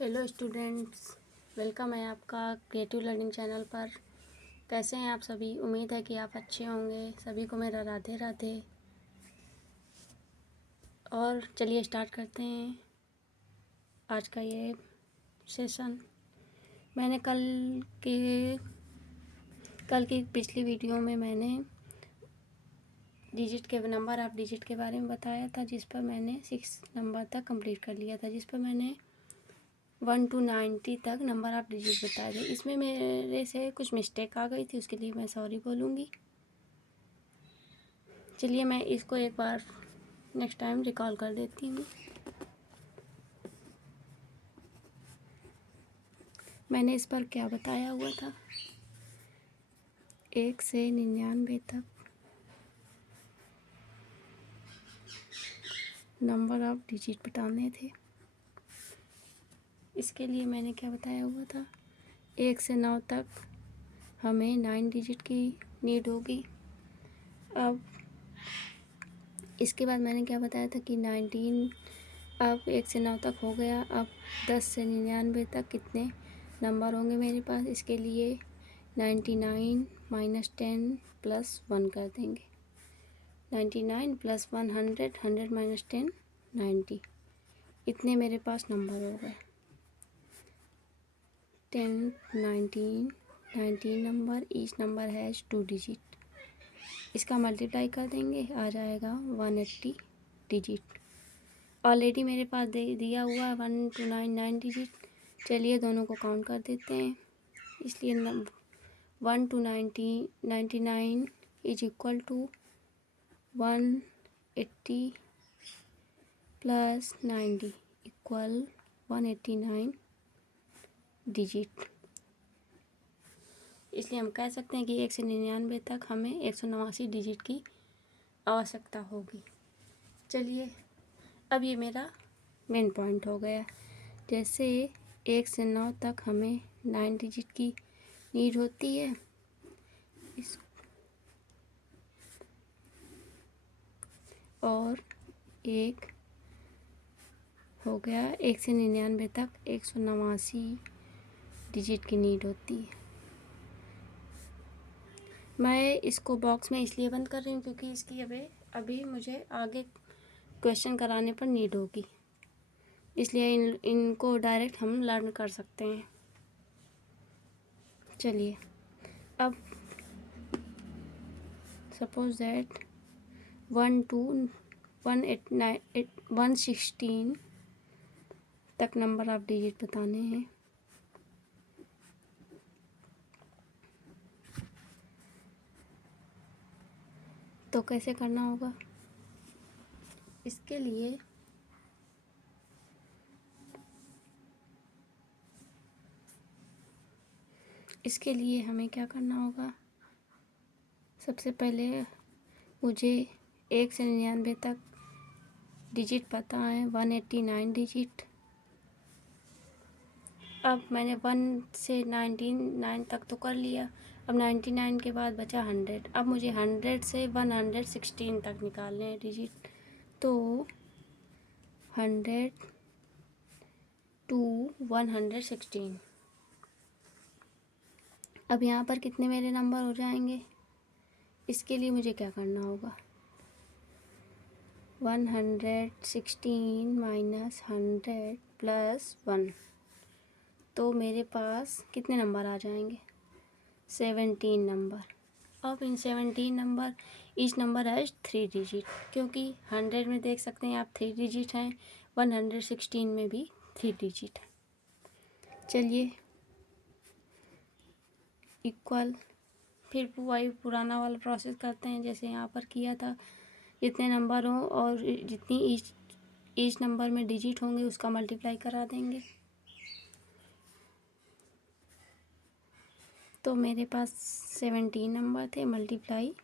Hello students, welcome है आपका creative learning channel पर। कैसे हैं आप सभी? उम्मीद है कि आप अच्छे होंगे। सभी को मेरा राधे राधे। और चलिए स्टार्ट करते हैं आज का ये सेशन। मैंने कल की पिछली वीडियो में मैंने नंबर ऑफ डिजिट के बारे में बताया था, जिस पर मैंने 6 नंबर तक कंप्लीट कर लिया था, जिस पर मैंने 1 to 90 तक नंबर ऑफ डिजिट बताए थे। इसमें मेरे से कुछ मिस्टेक आ गई थी, उसके लिए मैं सॉरी बोलूँगी। चलिए मैं इसको एक बार नेक्स्ट टाइम रिकॉल कर देती हूँ। मैंने इस पर क्या बताया हुआ था, 1 से 99 तक नंबर ऑफ डिजिट बताने थे। इसके लिए मैंने क्या बताया हुआ था, 1 से 9 तक हमें 9 डिजिट की नीड होगी। अब इसके बाद मैंने क्या बताया था कि 19, अब 1 से 9 तक हो गया। अब 10 से 99 तक कितने नंबर होंगे मेरे पास? इसके लिए 99 माइनस 10 प्लस 1 कर देंगे। 99 प्लस 100, 100 माइनस 10 90। इतने मेरे पास नंबर हो गए। 10 19 19 number, each number has 2 digit. इसका मल्टीप्लाई कर देंगे, आ जाएगा 180 डिजिट। ऑलरेडी मेरे पास दिया हुआ 1 to 9 डिजिट। चलिए दोनों को काउंट कर देते हैं। इसलिए 1 to 99 is equal to 180 plus 90 equal 189 digit. इसलिए हम कह सकते हैं कि 1 से 99 तक हमें 189 डिजिट की आवश्यकता होगी। चलिए अब ये मेरा मेन पॉइंट हो गया। जैसे 1 से 9 तक हमें 9 डिजिट की नीड होती है, और एक हो गया 1 से 99 तक 189 डिजिट की नीड होती है। मैं इसको बॉक्स में इसलिए बंद कर रही हूँ क्योंकि इसकी अभी मुझे आगे क्वेश्चन कराने पर नीड होगी, इसलिए इनको डायरेक्ट हम लर्न कर सकते हैं। चलिए अब सपोज दैट 1 to 116 तक नंबर ऑफ डिजिट बताने हैं। तो कैसे करना होगा? इसके लिए हमें क्या करना होगा? सबसे पहले मुझे 1 से 99 तक डिजिट पता है, 189 डिजिट। अब मैंने 1 से 99 तक तो कर लिया। अब 99 के बाद बचा 100। अब मुझे 100 से 116 तक निकालने हैं डिजिट। तो 100 to 116। अब यहाँ पर कितने मेरे नंबर हो जाएंगे? इसके लिए मुझे क्या करना होगा? 116 माइनस 100 प्लस 1, तो मेरे पास कितने नंबर आ जाएंगे? 17 नंबर। अब इन 17 number, each number has 3 digit, क्योंकि 100 में देख सकते हैं आप 3 डिजिट हैं, 116 में भी 3 डिजिट है। चलिए इक्वल, फिर वही पुराना वाला प्रोसेस करते हैं जैसे यहाँ पर किया था। जितने नंबर हों और जितनी ईच नंबर में डिजिट होंगे उसका मल्टीप्लाई करा देंगे। तो मेरे पास 17 नंबर थे, multiply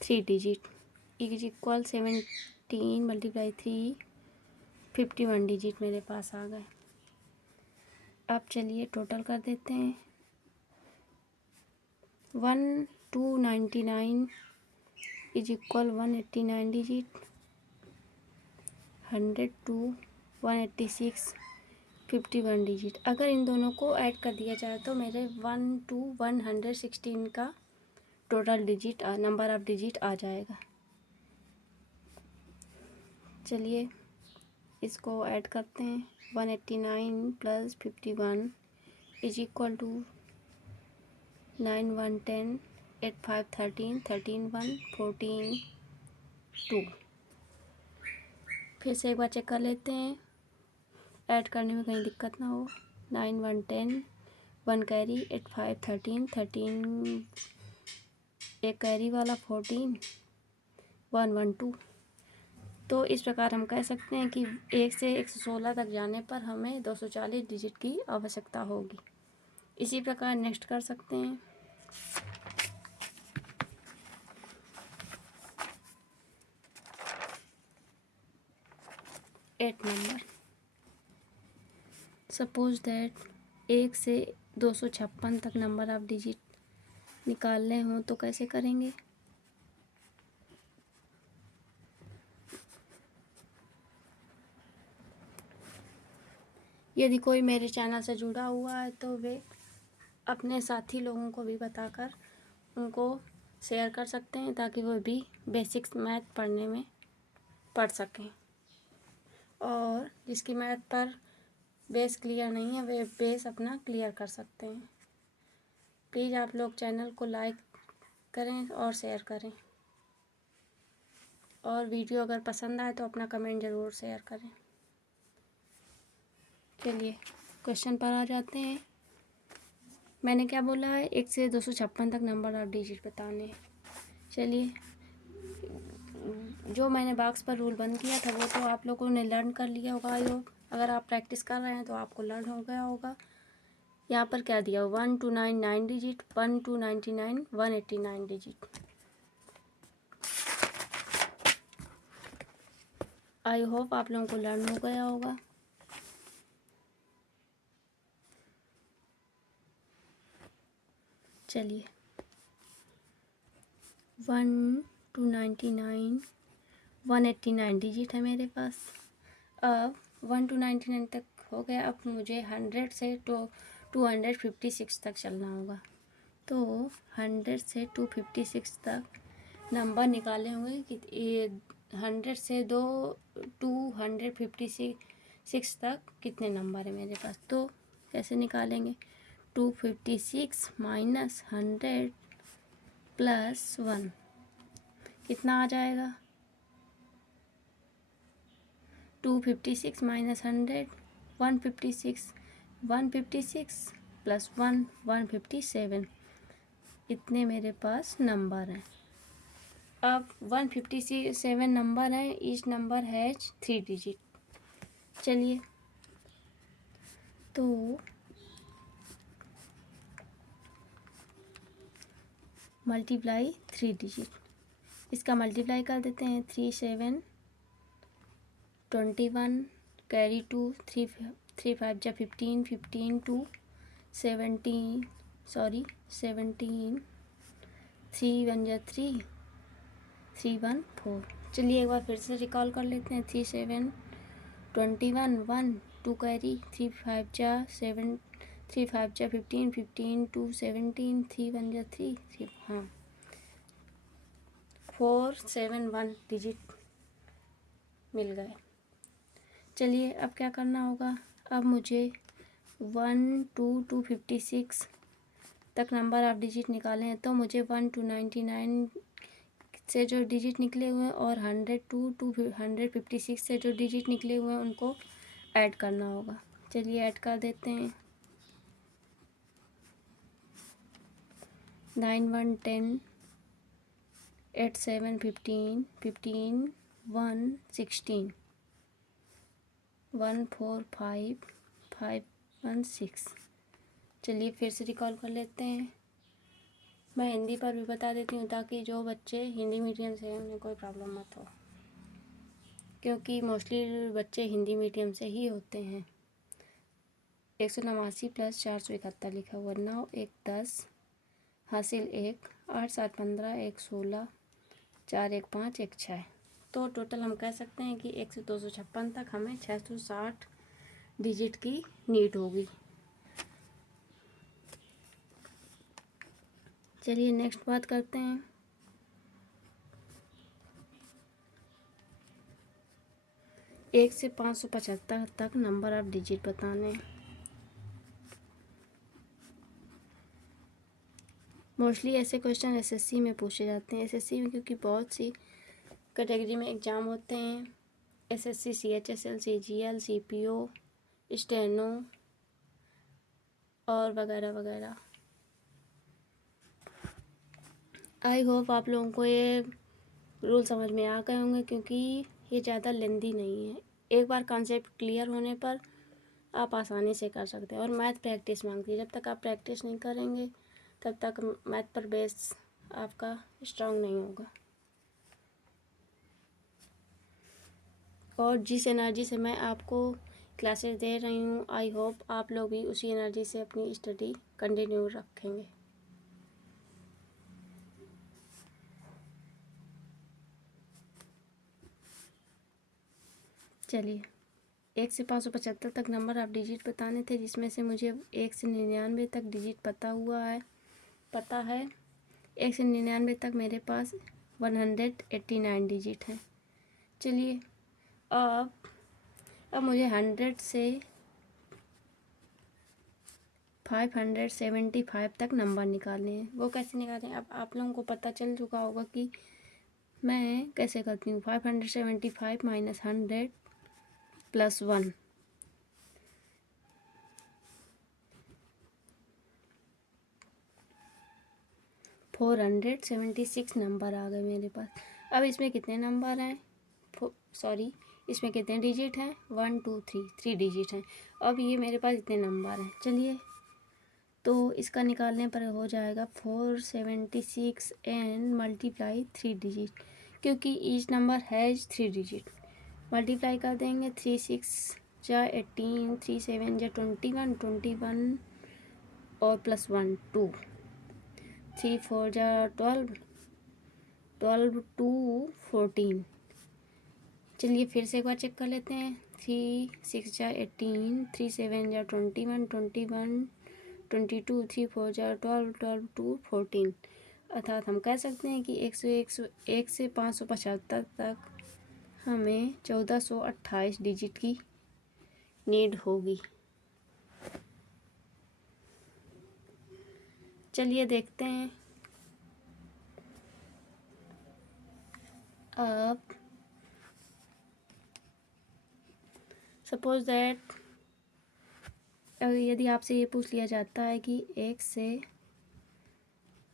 3 digit is equal 17 multiply 3, 51 digit मेरे पास आ गए। अब चलिए टोटल कर देते हैं। 1 to 99 is equal 189 digit. 100 to 186 51 digit. अगर इन दोनों को ऐड कर दिया जाए तो मेरे 1 to 116 का total digit number of digit आ जाएगा। चलिए इसको ऐड करते हैं। 189 + 51 इज इक्वल टू 9 1 10 8 5 13 13 1 14 2। फिर से एक बार चेक कर लेते हैं, ऐड करने में कहीं दिक्कत ना हो। 9 1 10 1 कैरी 8 5 13 13 एक कैरी वाला 14 1 1 2। तो इस प्रकार हम कह सकते हैं कि 1 से 116 तक जाने पर हमें 240 डिजिट की आवश्यकता होगी। इसी प्रकार नेक्स्ट कर सकते हैं। 8 नंबर। सपोज दैट 1 से 256 तक नंबर ऑफ डिजिट निकालने हों तो कैसे करेंगे। यदि कोई मेरे चैनल से जुड़ा हुआ है तो वे अपने साथी लोगों को भी बताकर उनको शेयर कर सकते हैं ताकि वो भी बेसिक्स मैथ पढ़ने में पढ़ सकें। और जिसकी मैथ पर बेस क्लियर नहीं है वे बेस अपना क्लियर कर सकते हैं। प्लीज़ आप लोग चैनल को लाइक करें और शेयर करें, और वीडियो अगर पसंद आए तो अपना कमेंट ज़रूर शेयर करें। चलिए क्वेश्चन पर आ जाते हैं। मैंने क्या बोला है, 1 से 256 तक नंबर ऑफ डिजिट बताने हैं। चलिए जो मैंने बॉक्स पर रूल बंद किया था वो तो आप लोगों ने लर्न कर लिया होगा। आई होप अगर आप प्रैक्टिस कर रहे हैं तो आपको लर्न हो गया होगा। यहाँ पर क्या दिया, 1 to 9 9 digit, 1 to 99 189 digit. I hope आप लोगों को लर्न हो गया होगा। चलिए 1 to 99 189 डिजिट है मेरे पास। अब 1 to 99 तक हो गया। अब मुझे 100 से 256 तक चलना होगा। तो 100 से 256 तक नंबर निकाले होंगे कि ये 100 से 256 तक कितने नंबर है मेरे पास। तो कैसे निकालेंगे, 256 माइनस 100 प्लस 1 कितना आ जाएगा। 256 माइनस 100 156 156 प्लस 1 157। इतने मेरे पास नंबर हैं। अब 157 नंबर है, ईच नंबर हैज 3 डिजिट। चलिए तो मल्टीप्लाई 3 डिजिट, इसका मल्टीप्लाई कर देते हैं। 3 7 21 कैरी 2 3 5 जा 15 15 2 17 3 1 जा 3 3 1 4। चलिए एक बार फिर से रिकॉल कर लेते हैं। 3 7 21 1 2 कैरी 3 5 जा 7 3 5 जा 15 15 2 17 3 1 जा 3 हाँ 4 7 1 डिजिट मिल गए। चलिए अब क्या करना होगा, अब मुझे 1 to 256 तक नंबर ऑफ डिजिट निकाले हैं। तो मुझे 1 to 99 से जो डिजिट निकले हुए हैं और 100 to 256 से जो डिजिट निकले हुए हैं उनको ऐड करना होगा। चलिए ऐड कर देते हैं। 9 1 10 8 7 15 15 1 16 1 4 5 5 1 6। चलिए फिर से रिकॉल कर लेते हैं। मैं हिंदी पर भी बता देती हूँ ताकि जो बच्चे हिंदी मीडियम से हैं उन्हें कोई प्रॉब्लम मत हो, क्योंकि मोस्टली बच्चे हिंदी मीडियम से ही होते हैं। 189 + 471 लिखा हुआ। 9 1 10 हासिल 1 8 7 15 1 16 4 1 5 1 6। तो टोटल हम कह सकते हैं कि 1 से 256 तक हमें 660 डिजिट की नीड होगी। चलिए नेक्स्ट बात करते हैं। एक से 575 तक नंबर ऑफ डिजिट बताने हैं। मोस्टली ऐसे क्वेश्चन एसएससी में पूछे जाते हैं। एसएससी में क्योंकि बहुत सी कैटेगरी में एग्ज़ाम होते हैं, SSC, CHSL, CGL, CPO, steno और वगैरह वगैरह। आई होप आप लोगों को ये रूल समझ में आ गए होंगे, क्योंकि ये ज़्यादा लेंदी नहीं है। एक बार कॉन्सेप्ट क्लियर होने पर आप आसानी से कर सकते हैं। और मैथ प्रैक्टिस मांगती है, जब तक आप प्रैक्टिस नहीं करेंगे तब तक मैथ पर बेस आपका स्ट्रांग नहीं होगा। और जिस एनर्जी से मैं आपको क्लासेस दे रही हूँ, आई होप आप लोग भी उसी एनर्जी से अपनी स्टडी कंटिन्यू रखेंगे। चलिए, 1 से 575 तक नंबर ऑफ डिजिट बताने थे, जिसमें से मुझे 1 से 99 तक डिजिट पता है। 1 से 99 तक मेरे पास 189 डिजिट हैं। चलिए, अब मुझे 100 से 575 तक नंबर निकालने हैं। वो कैसे निकालें? अब आप लोगों को पता चल चुका होगा कि मैं कैसे करती हूँ। 575 माइनस 100 प्लस 1, 476 नंबर आ गए मेरे पास। अब इसमें कितने नंबर हैं? इसमें कितने डिजिट हैं? 1 2 3 डिजिट हैं। अब ये मेरे पास इतने नंबर हैं। चलिए, तो इसका निकालने पर हो जाएगा 476 एंड मल्टीप्लाई 3 डिजिट, क्योंकि each number has 3 digit. Multiply कर देंगे, 3 6 जा 18, 3 7 जा 21 और प्लस 1 2, 3 4 जा 12 2 14। चलिए फिर से एक बार चेक कर लेते हैं। 3 6 जा 18, 3 7 जा 21 22, 3 4 जा 12 2 14। अर्थात हम कह सकते हैं कि 1 से 575 तक हमें 1428 डिजिट की नीड होगी। चलिए देखते हैं। अब सपोज दैट यदि आपसे ये पूछ लिया जाता है कि 1 से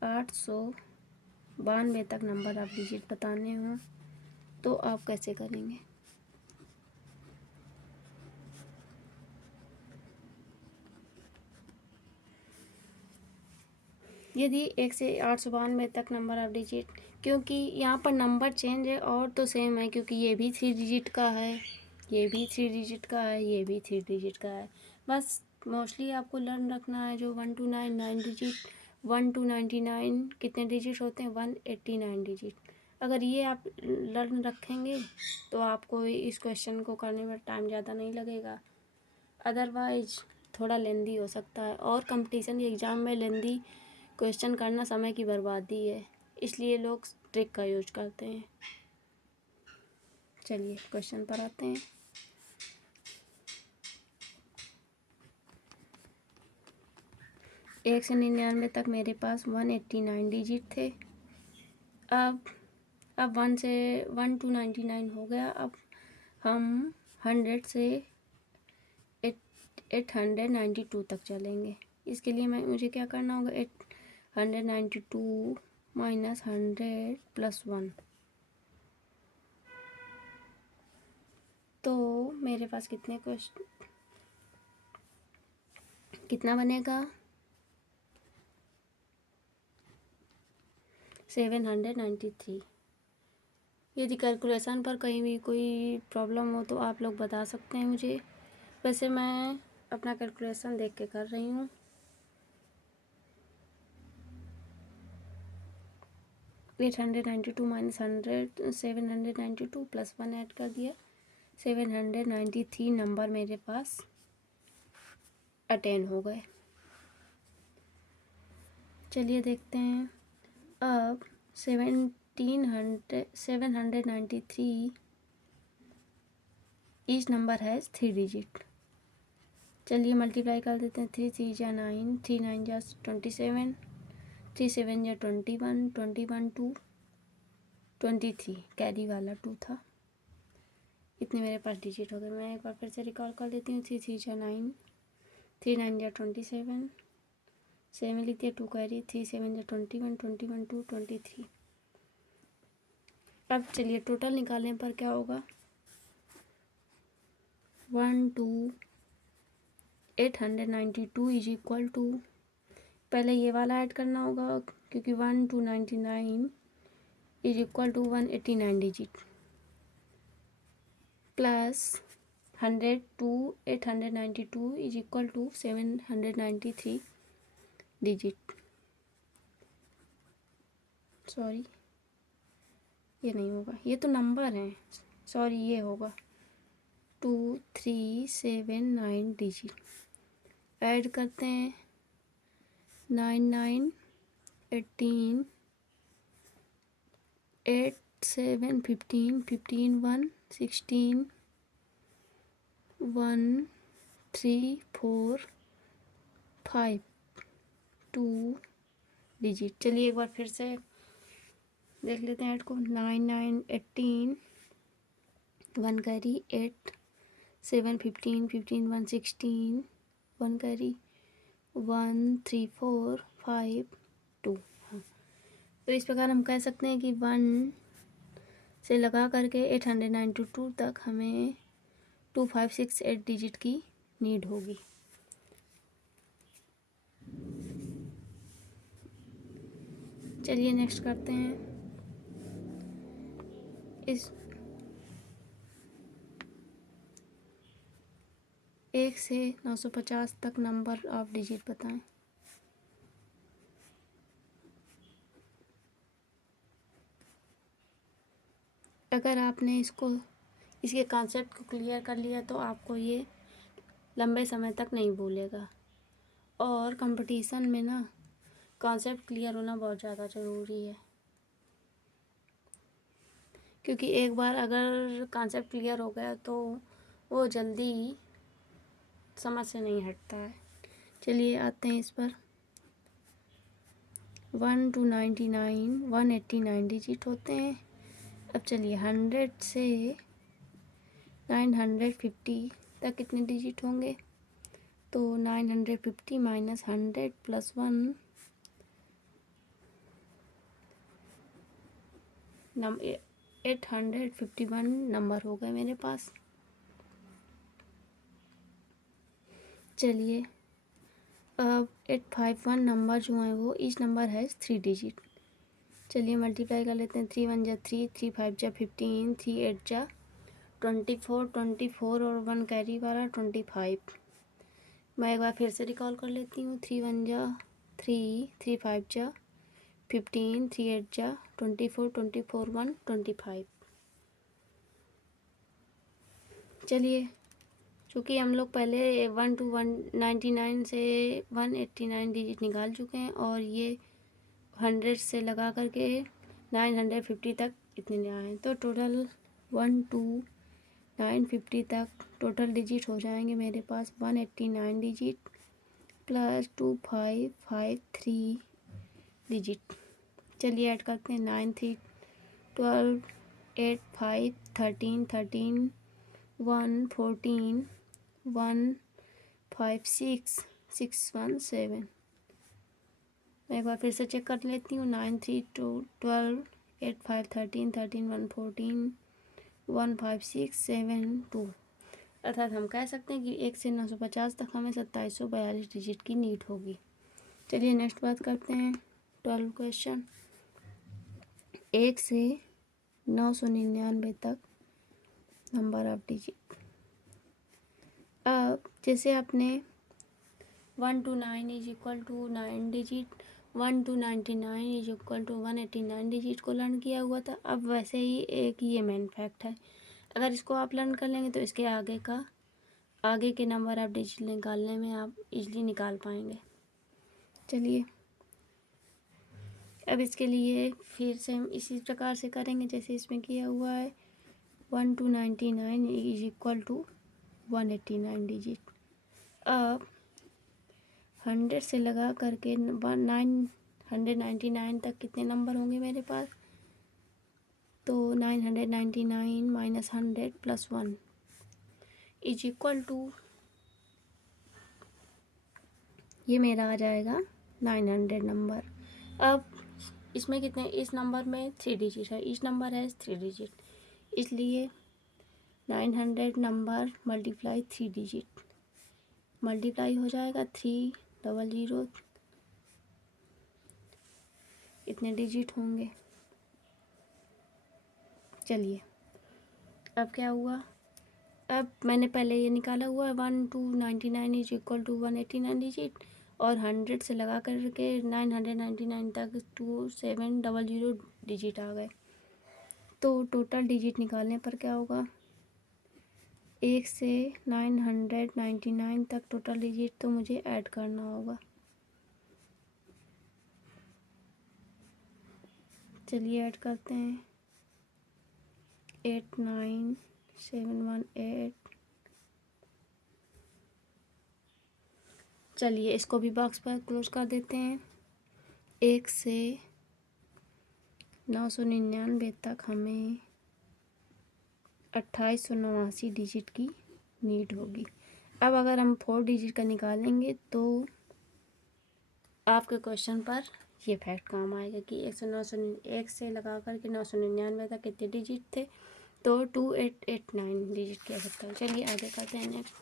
892 तक नंबर ऑफ डिजिट बताने हों, तो आप कैसे करेंगे? यदि 1 से 892 तक नंबर ऑफ डिजिट, क्योंकि यहाँ पर नंबर चेंज है और तो सेम है, क्योंकि ये भी 3 डिजिट का है, ये भी 3 डिजिट का है, ये भी 3 डिजिट का है। बस मोस्टली आपको लर्न रखना है जो 1 to 9 डिजिट, 1 to 99 कितने डिजिट होते हैं? 189 डिजिट। अगर ये आप लर्न रखेंगे तो आपको इस क्वेश्चन को करने में टाइम ज़्यादा नहीं लगेगा। अदरवाइज थोड़ा लेंदी हो सकता है, और कंपटीशन के एग्ज़ाम में लेंदी क्वेश्चन करना समय की बर्बादी है, इसलिए लोग ट्रिक का यूज करते हैं। चलिए क्वेश्चन पर आते हैं। एक से 99 तक मेरे पास 189 डिजिट थे। अब 1 to 99 हो गया। अब हम 100 से 892 तक चलेंगे। इसके लिए मुझे क्या करना होगा? 892 माइनस 100 प्लस 1, तो मेरे पास कितना बनेगा? 793। यदि कैलकुलेशन पर कहीं भी कोई प्रॉब्लम हो तो आप लोग बता सकते हैं मुझे। वैसे मैं अपना कैलकुलेशन देख के कर रही हूँ। 892 माइनस 100, 792 प्लस 1 ऐड कर दिया, 793 नंबर मेरे पास अटेन हो गए। चलिए देखते हैं। अब 793 ईच नंबर हैज़ 3 डिजिट। चलिए मल्टीप्लाई कर देते हैं। 3 3 जा 9, 3 9 जा 27, 3 7 जा 21, 21 2 23, कैरी वाला 2 था। इतने मेरे पास डिजिट हो गए। मैं एक बार फिर से रिकॉल कर देती हूँ। 3 3 जा 9, 3 9 जा 27, 7 लिख दिया 2 कैरी, 3 7 जा 21, 21 2 23। अब चलिए टोटल निकालने पर क्या होगा। 892 इज इक्वल टू, पहले ये वाला ऐड करना होगा क्योंकि 1299 is equal to 189 digit, plus 100 to 892 is equal to 793 digit. Sorry ये नहीं होगा, ये तो नंबर हैं। सॉरी ये होगा 2379 डिजिट। ऐड करते हैं 9 9 18 8 7 15 15 1 16 1 3 4 5 2 डिजिट। चलिए एक बार फिर से देख लेते हैं ऐड को। 9 9 18 1 कैरी, 8 7 15 15 1 16 1 कैरी, 1 3 4 5 2। हाँ, तो इस प्रकार हम कह सकते हैं कि 1 से लगा करके 892 तक हमें 2568 डिजिट की नीड होगी। चलिए नेक्स्ट करते हैं। इस 1 से 950 तक नंबर ऑफ डिजिट बताएं। अगर आपने इसके कॉन्सेप्ट को क्लियर कर लिया तो आपको ये लंबे समय तक नहीं भूलेगा। और कंपटीशन में ना कॉन्सेप्ट क्लियर होना बहुत ज़्यादा ज़रूरी है, क्योंकि एक बार अगर कॉन्सेप्ट क्लियर हो गया तो वो जल्दी समझ से नहीं हटता है। चलिए आते हैं इस पर। 1 to 99 189 डिजिट होते हैं। अब चलिए 100 से 950 तक कितने डिजिट होंगे। तो 950 माइनस 100 प्लस 1 851 नंबर हो गए मेरे पास। चलिए अब 851 नंबर जो हैं वो ईच नंबर है 3 डिजिट। चलिए मल्टीप्लाई कर लेते हैं। 3 1 जा 3, 3 5 जा 15, 3 8 जा 24, 24 और 1 कैरी वाला 25। मैं एक बार फिर से रिकॉल कर लेती हूँ। 3 1 जा 3, 3 5 जा 15, 3 8 जा 24, 24 1 25। चलिए चूँकि हम लोग पहले 1 to 199 से 189 डिजिट निकाल चुके हैं और ये 100 से लगा करके 950 तक इतने आए हैं, तो टोटल 1 to 950 तक टोटल डिजिट हो जाएंगे मेरे पास 189 डिजिट प्लस 2553 डिजिट। चलिए ऐड करते हैं। 9 3 12 8 5 13 13 1 14 1 5 6 6 1 7। मैं एक बार फिर से चेक कर लेती हूँ। 9 3 2 12 8 5 13 13 1 14 1 5 6 7 2। अर्थात हम कह सकते हैं कि 1 से 950 तक हमें 2742 डिजिट की नीड होगी। चलिए नेक्स्ट बात करते हैं। 12 क्वेश्चन। 1 से 999 तक नंबर ऑफ डिजिट। अब जैसे आपने 1 to 9 is equal to 9 digit, 1 to 99 is equal to 189 digit को लर्न किया हुआ था। अब वैसे ही एक ये मेन फैक्ट है, अगर इसको आप लर्न कर लेंगे तो इसके आगे का आगे के नंबर आप डिजिट निकालने में आप इजली निकाल पाएंगे। चलिए अब इसके लिए फिर से हम इसी प्रकार से करेंगे जैसे इसमें किया हुआ है। 1 to 99 is equal to 189 digit. अब 100 से लगा करके 999 तक कितने नंबर होंगे मेरे पास? तो 999 minus 100 plus 1 is equal to, ये मेरा आ जाएगा 900 नंबर। अब इसमें कितने, इस नंबर में 3 डिजिट है, इस नंबर है 3 डिजिट, इसलिए 900 नंबर मल्टीप्लाई 3 डिजिट मल्टीप्लाई हो जाएगा 300, इतने डिजिट होंगे। चलिए अब क्या हुआ, अब मैंने पहले ये निकाला हुआ है 1 to 99 is equal to 189 digit, और 100 से लगा करके 999 तक 2700 डिजिट आ गए। तो टोटल डिजिट निकालने पर क्या होगा, 1 से 999 तक टोटल डिजिट तो मुझे ऐड करना होगा। चलिए ऐड करते हैं, 89718। चलिए इसको भी बॉक्स पर क्लोज कर देते हैं। 1 से 999 तक हमें 2889 डिजिट की नीड होगी। अब अगर हम 4 डिजिट का निकालेंगे तो आपके क्वेश्चन पर ये फैक्ट काम आएगा कि 1 से लगा कर के 999 तक कितने डिजिट थे, तो 2889 डिजिट कह सकता है। चलिए आगे करते हैं नेक्स्ट।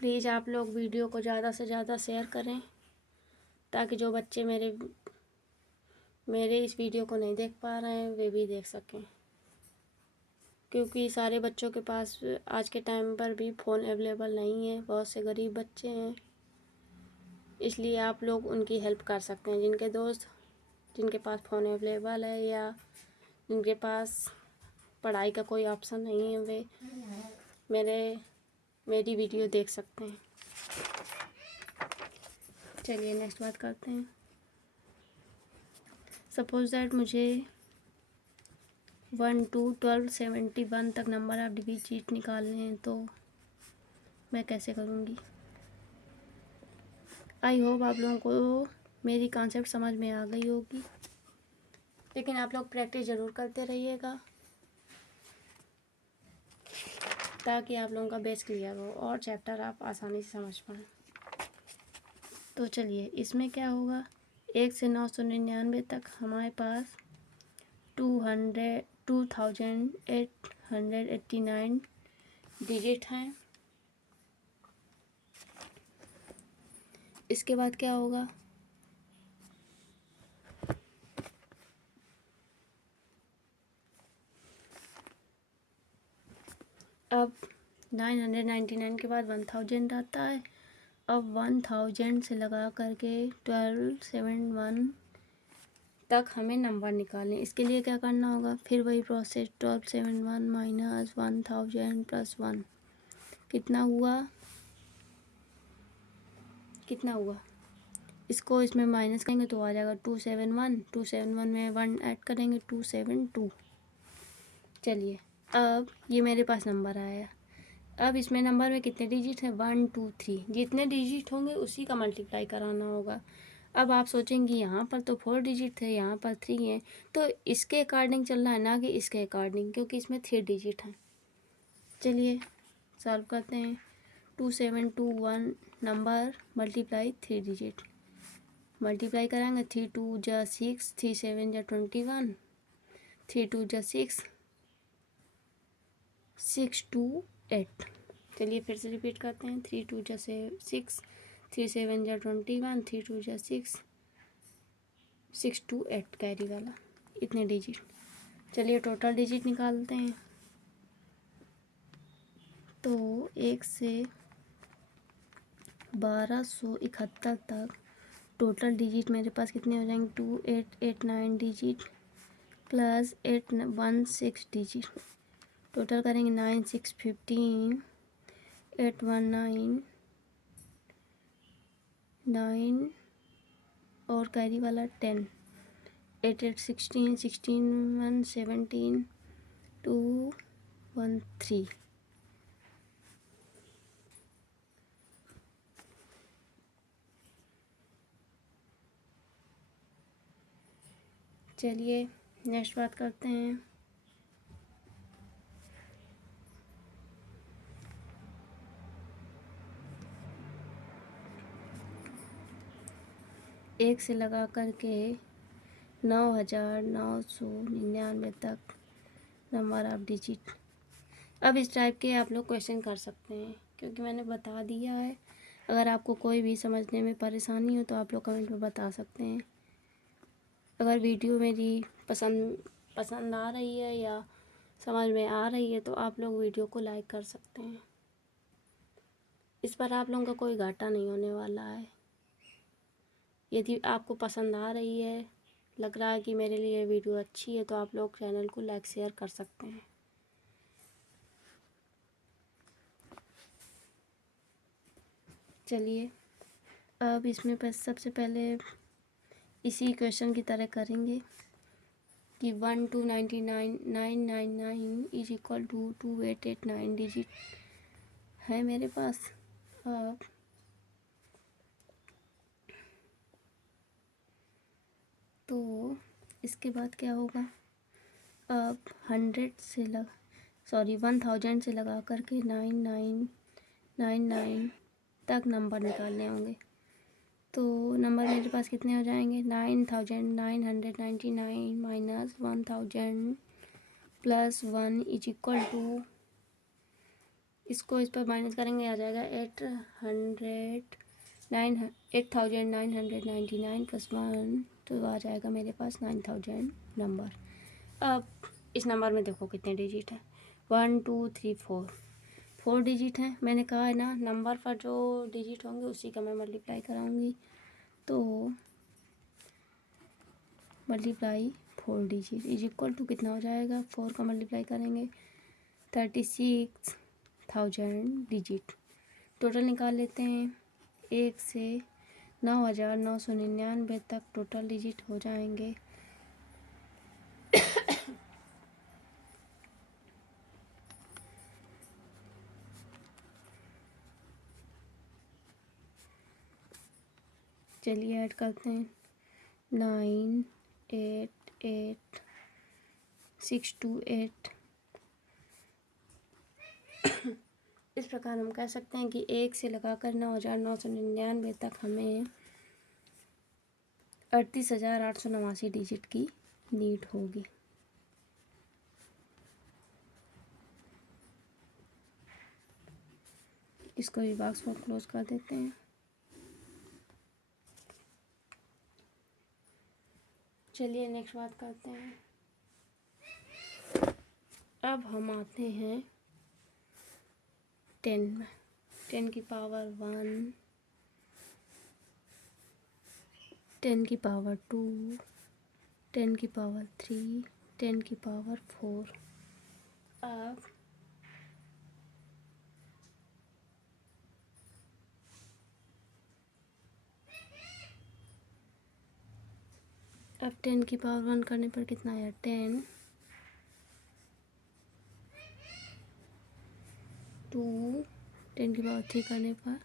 प्लीज़ आप लोग वीडियो को ज़्यादा से ज़्यादा शेयर करें ताकि जो बच्चे मेरे इस वीडियो को नहीं देख पा रहे हैं वे भी देख सकें, क्योंकि सारे बच्चों के पास आज के टाइम पर भी फ़ोन अवेलेबल नहीं है, बहुत से गरीब बच्चे हैं। इसलिए आप लोग उनकी हेल्प कर सकते हैं, जिनके दोस्त जिनके पास फ़ोन अवेलेबल है या जिनके पास पढ़ाई का कोई ऑप्शन नहीं है, वे मेरी वीडियो देख सकते हैं। चलिए नेक्स्ट बात करते हैं। सपोज दैट मुझे 1 to 1271 तक नंबर ऑफ डिजिट निकालने हैं, तो मैं कैसे करूँगी? आई होप आप लोगों को मेरी कॉन्सेप्ट समझ में आ गई होगी, लेकिन आप लोग प्रैक्टिस ज़रूर करते रहिएगा ताकि आप लोगों का बेस क्लियर हो और चैप्टर आप आसानी से समझ पाएँ। तो चलिए इसमें क्या होगा, 1 से 999 तक हमारे पास 2889 डिजिट हैं। इसके बाद क्या होगा, अब 999 के बाद 1000 आता है। अब 1000 से लगा करके 1271 तक हमें नंबर निकालने। इसके लिए क्या करना होगा, फिर वही प्रोसेस, 1271 माइनस 1000 प्लस 1 कितना हुआ, इसको इसमें माइनस करेंगे तो आ जाएगा 271 में 1 ऐड करेंगे 272। चलिए अब ये मेरे पास नंबर आया। अब इसमें नंबर में कितने डिजिट हैं, 1 2 3, जितने डिजिट होंगे उसी का मल्टीप्लाई कराना होगा। अब आप सोचेंगे यहाँ पर तो 4 डिजिट थे, यहाँ पर 3 है, तो इसके अकॉर्डिंग चलना है ना कि इसके अकॉर्डिंग, क्योंकि इसमें 3 डिजिट हैं। चलिए सॉल्व करते हैं। 2721 नंबर मल्टीप्लाई 3 डिजिट मल्टीप्लाई कराएंगे, 3 2 जा 6, 3 7 जा 21, 3 2 जा 6, 6 2 8। चलिए फिर से रिपीट करते हैं, 3 2 जा 6, 3 7 जा 21, 3 2 जा 6, 6 2 8 कैरी वाला, इतने डिजिट। चलिए टोटल डिजिट निकालते हैं। तो 1 से 1271 तक टोटल डिजिट मेरे पास कितने हो जाएंगे, 2889 डिजिट प्लस 816 डिजिट, टोटल करेंगे 9 6 15, 8 1 9, 9 और कैरी वाला 10, 8 8 16, 16 1 17, 2 1 3। चलिए नेक्स्ट बात करते हैं। एक से लगा कर के 9,999 तक नंबर ऑफ डिजिट। अब इस टाइप के आप लोग क्वेश्चन कर सकते हैं, क्योंकि मैंने बता दिया है। अगर आपको कोई भी समझने में परेशानी हो तो आप लोग कमेंट में बता सकते हैं। अगर वीडियो मेरी पसंद आ रही है या समझ में आ रही है तो आप लोग वीडियो को लाइक कर सकते हैं। इस पर आप लोगों का कोई घाटा नहीं होने वाला है। यदि आपको पसंद आ रही है, लग रहा है कि मेरे लिए वीडियो अच्छी है, तो आप लोग चैनल को लाइक शेयर कर सकते हैं। चलिए अब इसमें सबसे पहले इसी क्वेश्चन की तरह करेंगे कि 1 2 99 999 इज इक्वल टू 2889 डिजिट है मेरे पास। अब तो इसके बाद क्या होगा, अब 1000 से लगा करके 9999 तक नंबर निकालने होंगे। तो नंबर मेरे पास कितने हो जाएंगे, 9999 minus 1000 plus 1 is equal to, इसको इस पर माइनस करेंगे आ जाएगा 8999 प्लस 1, तो आ जाएगा मेरे पास 9000 नंबर। अब इस नंबर में देखो कितने डिजिट है, 1 2 3 4 डिजिट है। मैंने कहा है ना, नंबर पर जो डिजिट होंगे उसी का मैं मल्टीप्लाई कराऊंगी। तो multiply 4 digit is equal to कितना हो जाएगा, 4 का मल्टीप्लाई करेंगे 36,000 डिजिट। टोटल निकाल लेते हैं, 1 से 9,999 तक टोटल डिजिट हो जाएंगे। चलिए ऐड करते हैं, 9 8 8 6 2 8। इस प्रकार हम कह सकते हैं कि 1 से लगाकर 9,999 तक हमें 38,889 डिजिट की नीड होगी। इसको भी बॉक्स को क्लोज कर देते हैं। चलिए नेक्स्ट बात करते हैं। अब हम आते हैं 10 में, 10 की पावर 1, 10 की पावर 2, 10 की पावर 3, 10 की पावर 4। अब 10 की पावर 1 करने पर कितना आया, 10 2, 10 की पावर 3 करने पर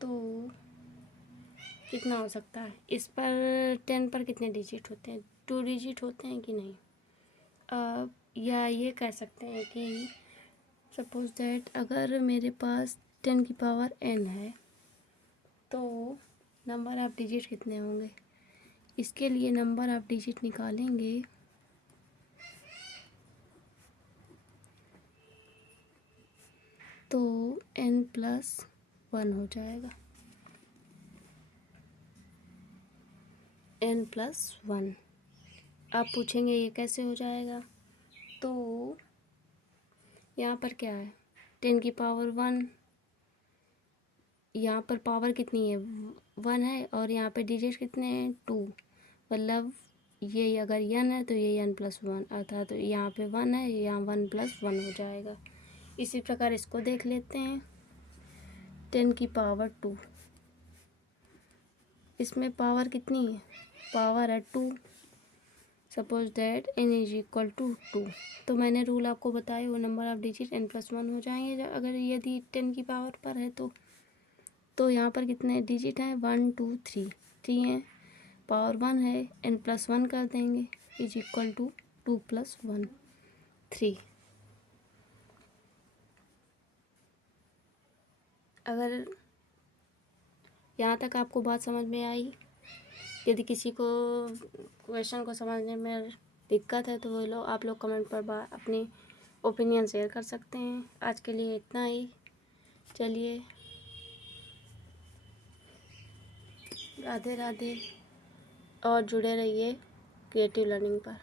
तो कितना हो सकता है। इस पर 10 पर कितने डिजिट होते हैं, 2 डिजिट होते हैं कि नहीं। अब या ये कह सकते हैं कि सपोज दैट अगर मेरे पास 10 की पावर n है तो नंबर ऑफ डिजिट कितने होंगे। इसके लिए नंबर ऑफ डिजिट निकालेंगे तो n+1 हो जाएगा, n+1। आप पूछेंगे ये कैसे हो जाएगा, तो यहाँ पर क्या है, 10 की पावर 1 यहाँ पर पावर कितनी है, 1 है, और यहाँ पे डिजिट कितने हैं, 2। मतलब ये अगर n है तो ये n+1, अर्थात तो यहाँ पे 1 है, यहाँ 1+1 हो जाएगा। इसी प्रकार इसको देख लेते हैं, 10 की पावर 2, इसमें पावर कितनी है, पावर है 2। Suppose that n is equal to 2। तो मैंने रूल आपको बताया, वो नंबर ऑफ डिजिट n+1 हो जाएंगे अगर यदि 10 की पावर पर है तो यहाँ पर कितने डिजिट हैं, 1 2 3, 3 हैं, पावर 1 है, n+1 कर देंगे, इज इक्वल टू 2 + 1 3। अगर यहाँ तक आपको बात समझ में आई, यदि किसी को क्वेश्चन को समझने में दिक्कत है तो वो लोग आप लोग कमेंट पर अपनी ओपिनियन शेयर कर सकते हैं। आज के लिए इतना ही, चलिए राधे राधे, और जुड़े रहिए क्रिएटिव लर्निंग पर।